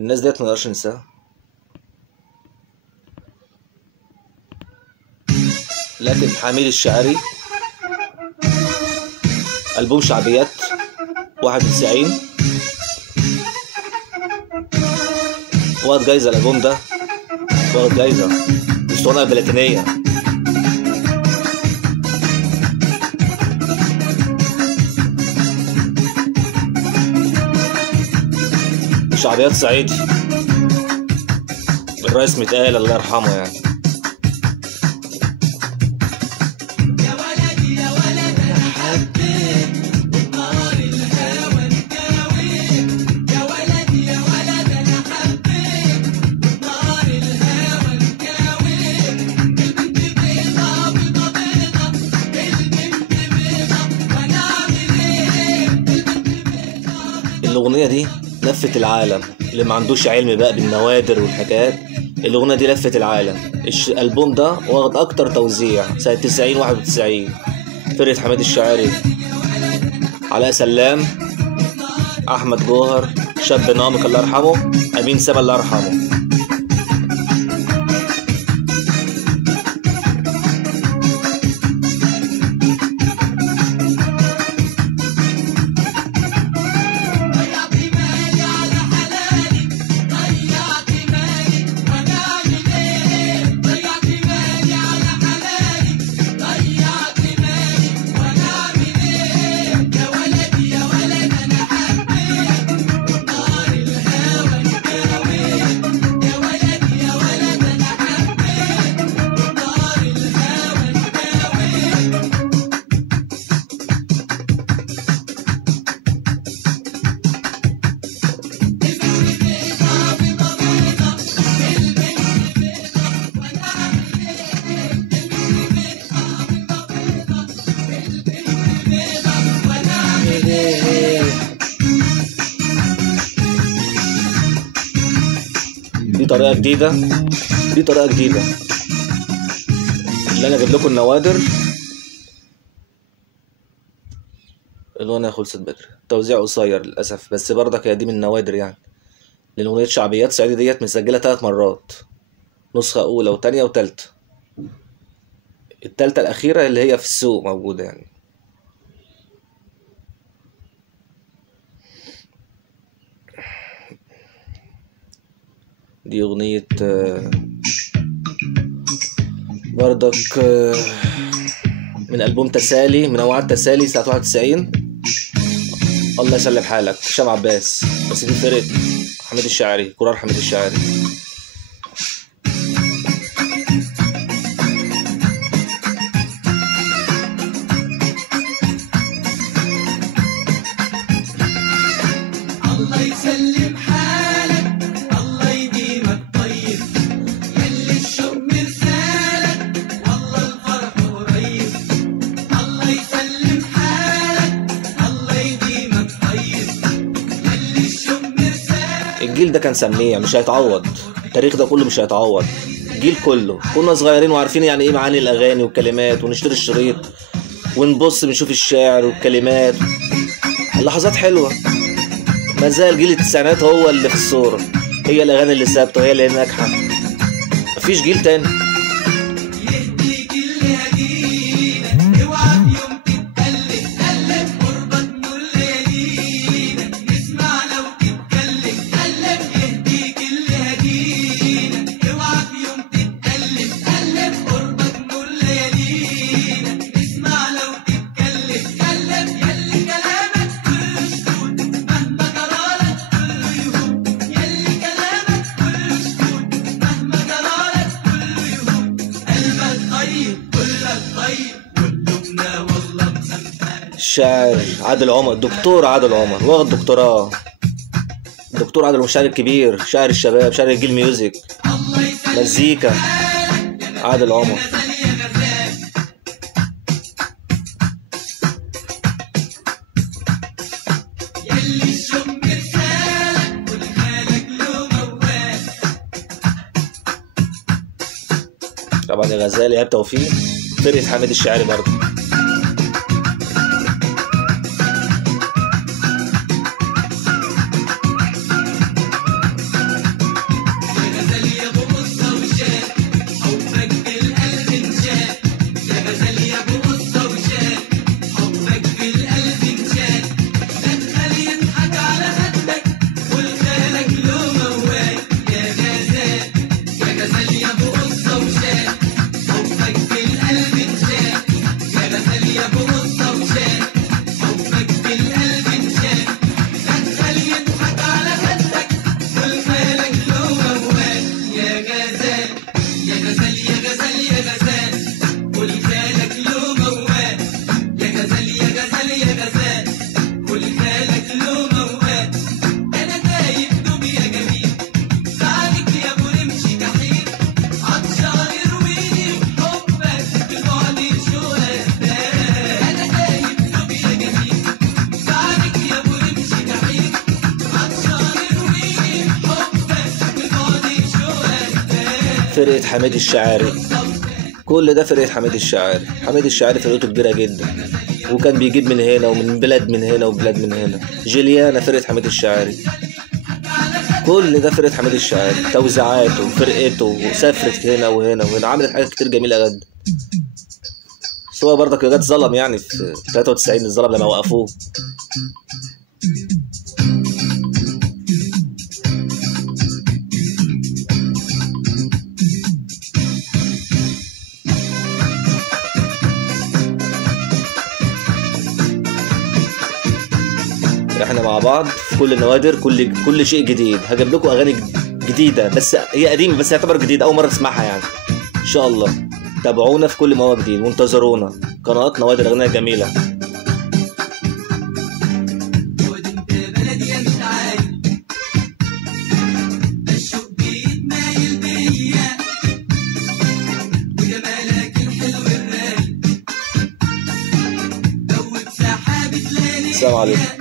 الناس ديت منقدرش ننساها. لكن حميد الشاعري ألبوم شعبيات 91 واخد جايزة. الألبوم ده واخد جايزة الأسطوانة البلاتينية. شعبيات صعيدي الرئيس متقال الله يرحمه يعني. الأغنية دي لفت العالم، اللي ما عندوش علم بقى بالنوادر والحكايات. الأغنية دي لفت العالم. الألبوم ده واخد أكتر توزيع سنة 90 91. فرقة حميد الشاعري، علاء سلام، أحمد جوهر، شاب نامك الله يرحمه، أمين سما الله يرحمه. دي طريقة جديدة، دي طريقة جديدة اللي أنا أجيب لكم النوادر. الأغنية خلصت بدري، توزيع قصير للأسف، بس برضك هي دي من النوادر يعني. لأن أغنية شعبيات صعيدي ديت مسجلة 3 مرات، نسخة أولى وتانية وتالتة. التالتة الأخيرة اللي هي في السوق موجودة يعني. دي أغنية بردك من ألبوم تسالي، من أوعاد تسالي سنة 91. الله يسلم حالك هشام عباس، بس دي فرقة حميد الشاعري، كرار حميد الشاعري. الله يسلم حالك، الله يديمك طيب، يلي الشوق مرسالك، والله الفرح قريب. الله يسلم حالك، الله يديمك طيب، يلي الشوق مرسالك. الجيل ده كان سميع مش هيتعوض، التاريخ ده كله مش هيتعوض. الجيل كله كنا صغيرين وعارفين يعني ايه معاني الاغاني والكلمات، ونشتري الشريط ونبص بنشوف الشعر والكلمات، اللحظات حلوه. ما زال جيل التسعينات هو اللي في الصورة، هي الأغاني اللي ثابتة وهي اللي ناجحة، مفيش جيل تاني. يهديك اللي هدينا، اوعى بيوم تتقلب، قلب قربك نور ليالينا، نسمع لو تتكلم، قلب يهديك اللي هدينا، اوعى بيوم تتقلب، قلب قربك نور ليالينا، نسمع لو تتكلم، قلب يلي كلامك كله سكوت، مهما جرالك كله يهون، يلي كلامك كله سكوت، مهما جرالك كله يهون، قلبك طيب كلك طيب، وقلوبنا والله مسامحاك. الشاعر عادل عمر، دكتور عادل عمر، واخد دكتوراه. دكتور عادل عمر شاعر كبير، شاعر الشباب، شاعر الجيل ميوزك الله يسلم مزيكا. عادل عمر غزال يا غزال، يلي الشوق مرسالك، والخالك له موال. طبعا يا غزال ايهاب توفيق، فرقة حميد الشاعري برضه. فرقة حميد الشاعري. كل ده فرقة حميد الشاعري. حميد الشاعري فرقته كبيرة جدا، وكان بيجيب من هنا ومن بلاد من هنا وبلاد من هنا. جيليانا فرقة حميد الشاعري. كل ده فرقة حميد الشاعري، توزيعاته وفرقته، وسافرت هنا وهنا وهنا، عملت حاجات كتير جميلة جدا. بس هو برضك جت ظلم يعني في 93 الظلم لما وقفوه. احنا مع بعض في كل النوادر، كل شيء جديد. هجيب لكم اغاني جديده، بس هي قديمه بس يعتبر جديده، اول مره اسمعها يعني. ان شاء الله تابعونا في كل ما هو جديد، وانتظرونا قناه نوادر الاغنيه الجميله. خد انت بلدي يا متعايد، ده الشوق بيتمايل بيا، وجمالك الحلو الرايق دوب سحابة ليالي. السلام عليكم.